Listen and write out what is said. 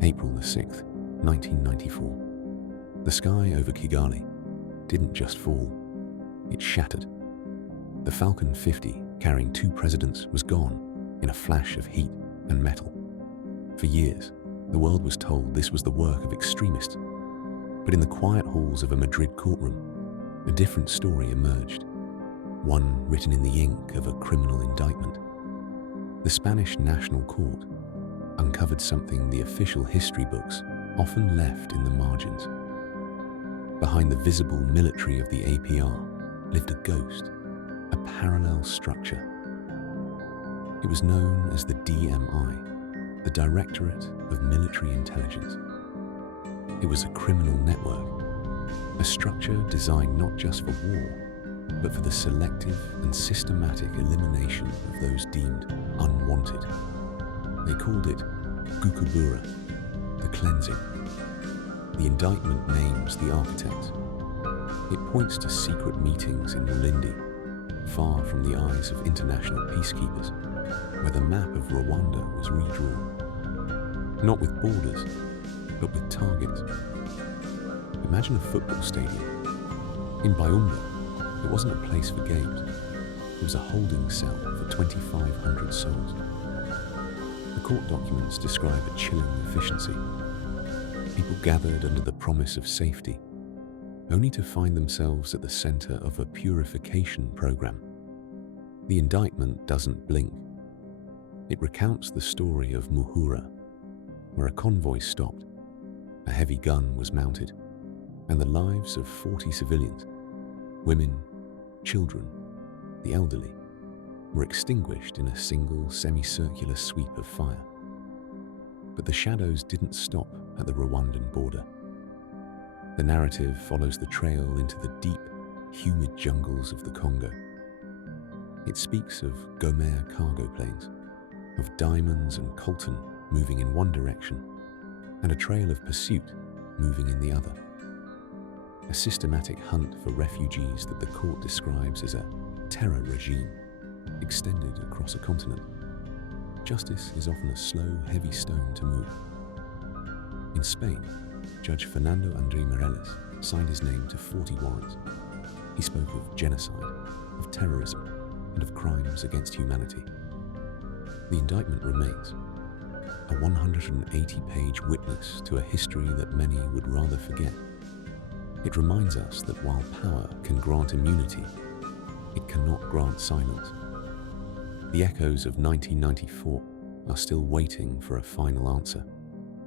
April the 6th, 1994. The sky over Kigali didn't just fall, it shattered. The Falcon 50, carrying 2 presidents, was gone in a flash of heat and metal. For years, the world was told this was the work of extremists. But in the quiet halls of a Madrid courtroom, a different story emerged, one written in the ink of a criminal indictment. The Spanish National Court uncovered something the official history books often left in the margins. Behind the visible military of the APR lived a ghost, a parallel structure. It was known as the DMI, the Directorate of Military Intelligence. It was a criminal network, a structure designed not just for war, but for the selective and systematic elimination of those deemed unwanted. They called it Gukubura, the cleansing. The indictment names the architect. It points to secret meetings in Malindi, far from the eyes of international peacekeepers, where the map of Rwanda was redrawn. Not with borders, but with targets. Imagine a football stadium. In Byumba, it wasn't a place for games. It was a holding cell for 2,500 souls. The court documents describe a chilling efficiency. People gathered under the promise of safety, only to find themselves at the center of a purification program. The indictment doesn't blink. It recounts the story of Muhura, where a convoy stopped, a heavy gun was mounted, and the lives of 40 civilians, women, children, the elderly, were extinguished in a single semicircular sweep of fire. But the shadows didn't stop at the Rwandan border. The narrative follows the trail into the deep, humid jungles of the Congo. It speaks of Gomer cargo planes, of diamonds and coltan moving in one direction, and a trail of pursuit moving in the other. A systematic hunt for refugees that the court describes as a terror regime extended across a continent. Justice is often a slow, heavy stone to move. In Spain, Judge Fernando André Morales signed his name to 40 warrants. He spoke of genocide, of terrorism, and of crimes against humanity. The indictment remains, a 180-page witness to a history that many would rather forget. It reminds us that while power can grant immunity, it cannot grant silence. The echoes of 1994 are still waiting for a final answer.